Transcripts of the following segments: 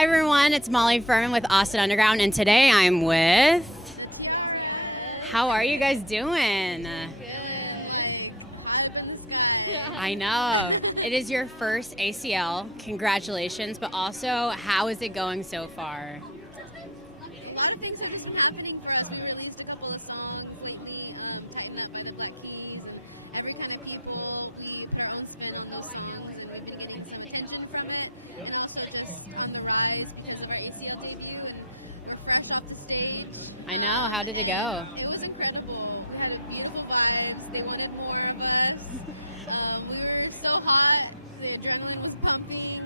Hi everyone, it's Molly Furman with Austin Underground, and today I'm with... How are you guys doing? I know. It is your first ACL. Congratulations, but also, how is it going so far? A lot of things have just been happening for us. We released a couple of songs lately, Tighten Up by the Black Keys, and every kind of people. We put our own spin on those songs, and we've been getting some attention from it, and also just on the rise because of our ACL debut, and we're fresh off the stage. I know. How did it go? It was incredible. We had beautiful vibes. They wanted more of us. We were so hot. The adrenaline was pumping.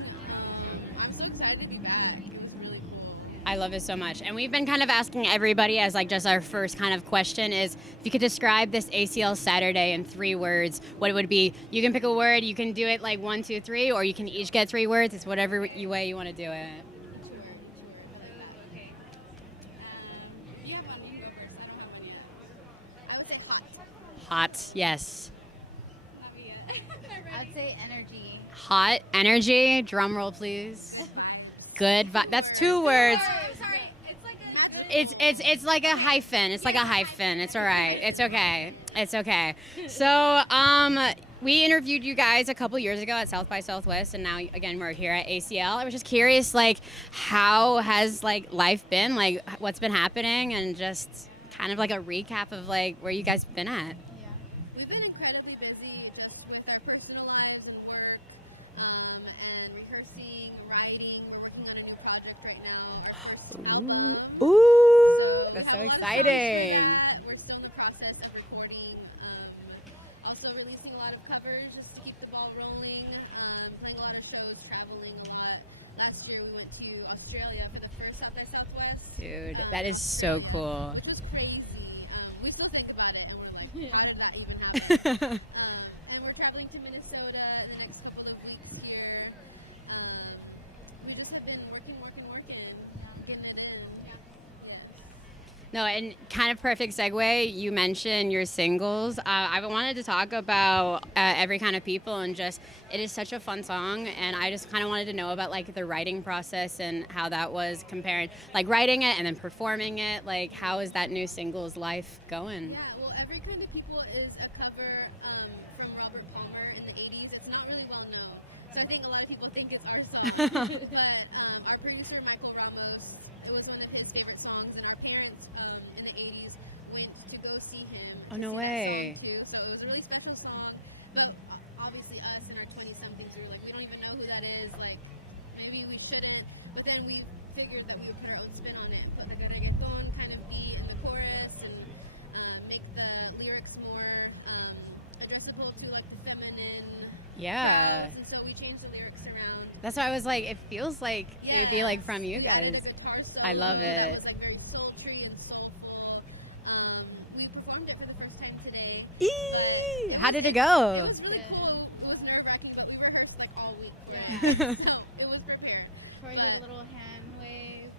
I'm so excited to be back. It was really cool. I love it so much. And we've been kind of asking everybody as like just our first kind of question is if you could describe this ACL Saturday in 3 words, what it would be. You can pick a word, you can do it like 1, 2, 3, or you can each get 3 words. It's whatever way you want to do it. Sure. Okay. You have one. You go first. I don't have one yet. I would say hot. Hot, yes. Not me yet. I'd say energy. Hot, energy, drum roll please. Good, that's 2 words. Sorry. It's like a It's like a hyphen. It's like a hyphen. It's all right. It's okay. It's okay. So, we interviewed you guys a couple years ago at South by Southwest, and now again we're here at ACL. I was just curious, like, how has like life been? Like, what's been happening, and just kind of like a recap of like where you guys been at. We've been incredibly busy just with our personal lives and work, and rehearsing, writing. We're working on a new project right now, our first album. Ooh, We that's so have a lot of songs for exciting. that. We're still in the process of recording. Also releasing a lot of covers just to keep the ball rolling. Playing a lot of shows, traveling a lot. Last year we went to Australia for the first South by Southwest. Dude, that is so cool. Which was crazy. We still think about it, and we're like, why did that even happen? And we're traveling to Minnesota in the next couple of weeks here. We just have been working, getting it in. No, and kind of perfect segue. You mentioned your singles. I wanted to talk about Every Kind of People, and just it is such a fun song, and I just kind of wanted to know about like the writing process and how that was comparing, like writing it and then performing it. Like, how is that new singles life going? Yeah, well, Every Kind of People is a cover from Robert Palmer in the 80s. It's not really well known, so I think a lot of people think it's our song. But our producer, Michael Ramos, it was one of his favorite songs, and our parents in the 80s went to go see him. Oh, no sing that way. song, too. So it was a really special song, but obviously us in our 20-somethings, we were like, we don't even know who that is, like, maybe we shouldn't, but then we figured that we would put our own spin on it and put like a reggaeton kind of beat in the chorus, and make the lyrics more addressable to like the feminine Yeah. crowds, and so we changed the lyrics around. That's why I was like, it feels like it would be like from you We added guys. a guitar solo. I love it. It's like very sultry and soulful. We performed it for the first time today. Eee! How did it It go? was really cool. It was nerve-wracking, but we rehearsed like all week for Yeah. it. So it was prepared. Tori did a little hand wave.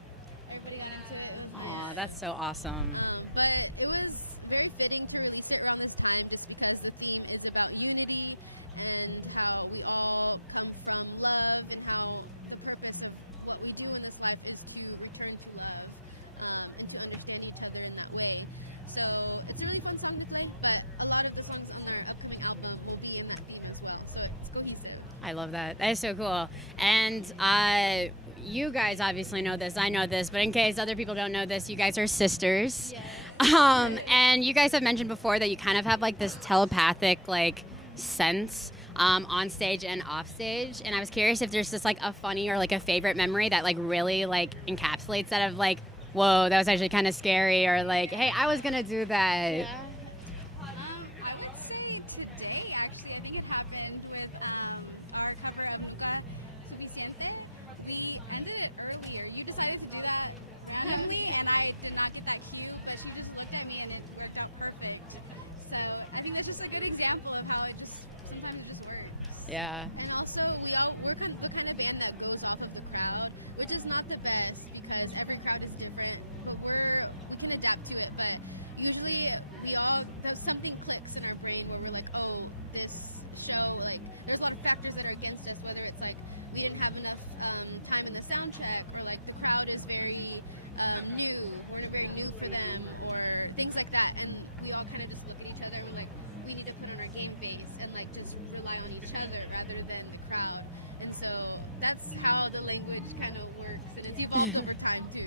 Everybody went to it. Aw, that's so awesome. But it was very fitting to release it around this time just because the theme is about unity and how we all come from love, and how the purpose of what we do in this life is to return to love, and to understand each other in that way. So it's a really fun song to play, but a lot of the songs on our upcoming album will be in that theme as well. So it's cohesive. I love that. That is so cool. And you guys obviously know this. I know this, but in case other people don't know this, you guys are sisters. Yeah. And you guys have mentioned before that you kind of have like this telepathic like sense on stage and off stage. And I was curious if there's just like a funny or like a favorite memory that like really like encapsulates that of like, whoa, that was actually kind of scary, or like, hey, I was gonna do that. Yeah. I would say today, actually, I think it happened with our cover of Suficiente. We ended it earlier. You decided to do that randomly, and I did not get that cue, but she just looked at me and it worked out perfect. So I think that's just a good example of how it just sometimes it just works. Yeah. And also, we're the kind of band that goes off of the crowd, which is not the best because every crowd is different. But we can adapt to it. But usually, something clicks in our brain where we're like, oh, this show, there's a lot of factors that are against us. Whether it's like we didn't have enough time in the sound check, or very new, or very new for them, or things like that. And we all kind of just look at each other and we're like, we need to put on our game face and like just rely on each other rather than the crowd. And so that's how the language kind of works, and it's evolved over time too.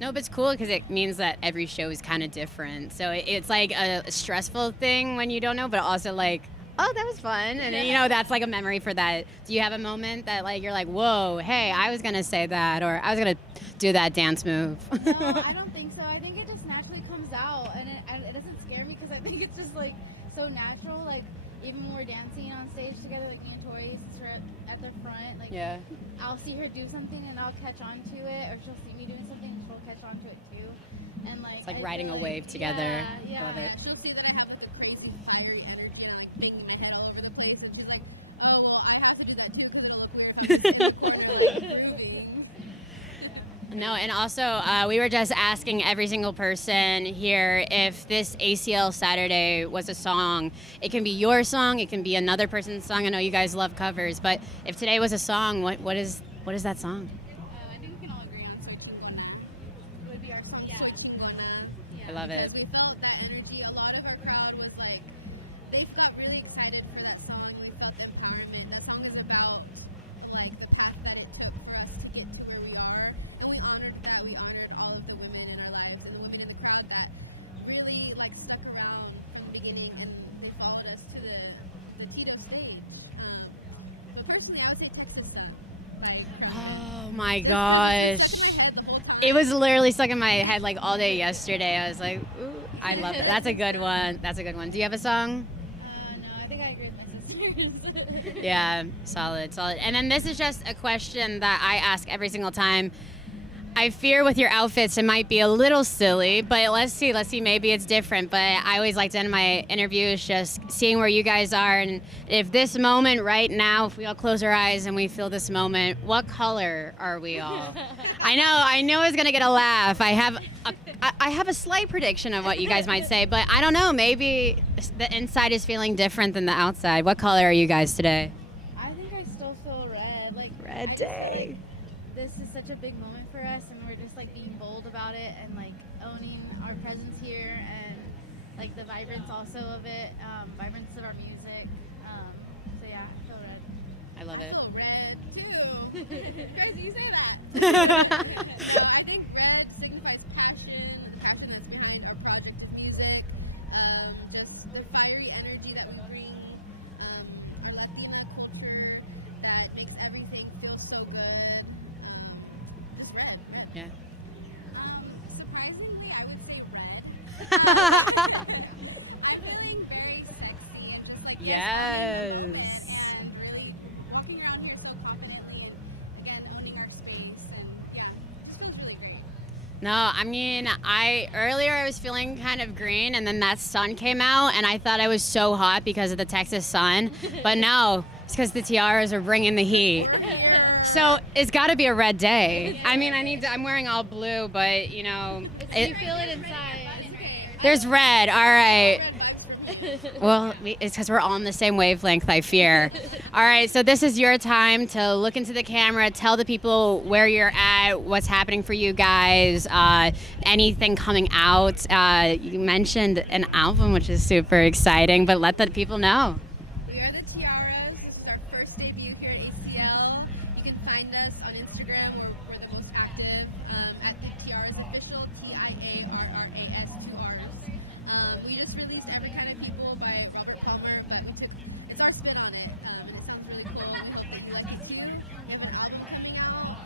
No, but it's cool because it means that every show is kind of different. So it's like a stressful thing when you don't know, but also like, oh, that was fun. And then, you know, that's like a memory for that. Do you have a moment that like you're like, whoa, hey, I was going to say that, or I was going to do that dance move? No, I don't think so. I think it just naturally comes out, and it doesn't scare me because I think it's just like so natural. Like even when we're dancing on stage together, like me and Tori, since we're at the front, like Yeah. I'll see her do something and I'll catch on to it, or she'll see me doing something and she'll catch on to it too. And like It's like I riding feel a wave together. Yeah. I love it. She'll see that I have like a crazy fiery energy, like banging my head all over the place, and she's like, oh, well, I have to do that too because it'll look weird. No, and also we were just asking every single person here if this ACL Saturday was a song. It can be your song, it can be another person's song. I know you guys love covers, but if today was a song, what is that song? I think we can all agree on Soy Chingona. Would be our song, Soy Chingona. Yeah, I love it. because we felt that energy. A lot of our crowd was like, they got really excited for that song. We felt empowerment. That song is about like the path that it took for us to get to where we are. And we honored that. We honored all of the women in our lives and the women in the crowd that really like stuck around from the beginning and they followed us to the Tito stage. But personally, I would say Tips and Stuff. Like, Oh my gosh. It was literally stuck in my head like all day yesterday. I was like, ooh, I love it. That's a good one. That's a good one. Do you have a song? No, I think I agree with my sisters. Yeah, solid. And then this is just a question that I ask every single time. I fear with your outfits it might be a little silly, but let's see. Maybe it's different. But I always like to end my interviews just seeing where you guys are, and if this moment right now, if we all close our eyes and we feel this moment, what color are we all? I know it's gonna get a laugh. I have a slight prediction of what you guys might say, but I don't know. Maybe the inside is feeling different than the outside. What color are you guys today? I think I still feel red. Like Red day. This is such a big moment for us, and we're just like being bold about it and like owning our presence here and like the vibrance also of it, vibrance of our music. So yeah, I feel red. I love it. I feel red too. Guys, you say that. So I think red signifies passion that's behind our project of music. Just the fiery energy that we bring, our Latina culture that makes everything feel so good. Just red. Yeah. Surprisingly, I would say red. I'm feeling very sexy and just like Yes. and really walking around here so confidently and again owning our space and yeah, just feels really great. No, I mean, earlier I was feeling kind of green, and then that sun came out, and I thought I was so hot because of the Texas sun, but no, it's because the Tiarras are bringing the heat. So it's got to be a red day. I mean, I'm wearing all blue, but you know, You feel it inside. there's red. All right. Well, it's because we're all on the same wavelength, I fear. All right, so this is your time to look into the camera, tell the people where you're at, what's happening for you guys, anything coming out. You mentioned an album, which is super exciting, but let the people know. We are the Tiarras. This is our first debut here at ACL. You can find us on Instagram where we're the most active at the Tiarras Official, Tiarras, 2 R's. We just released Every Kind of People by Robert Palmer, but it's our spin on it, and it sounds really cool. We hope that you like it too. We have an album coming out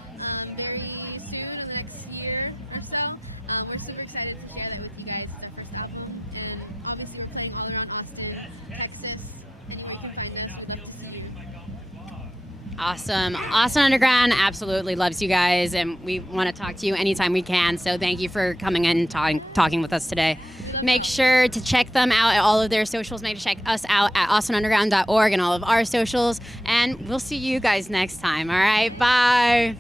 very soon, in the next year or so. We're super excited to share that with you guys, the first album, and obviously we're playing all around Austin, Texas. Anywhere you can find us, we'd love to see you. Awesome. Austin Underground absolutely loves you guys, and we want to talk to you anytime we can. So thank you for coming in and talking with us today. Make sure to check them out at all of their socials. Make sure to check us out at austinunderground.org and all of our socials. And we'll see you guys next time. All right. Bye.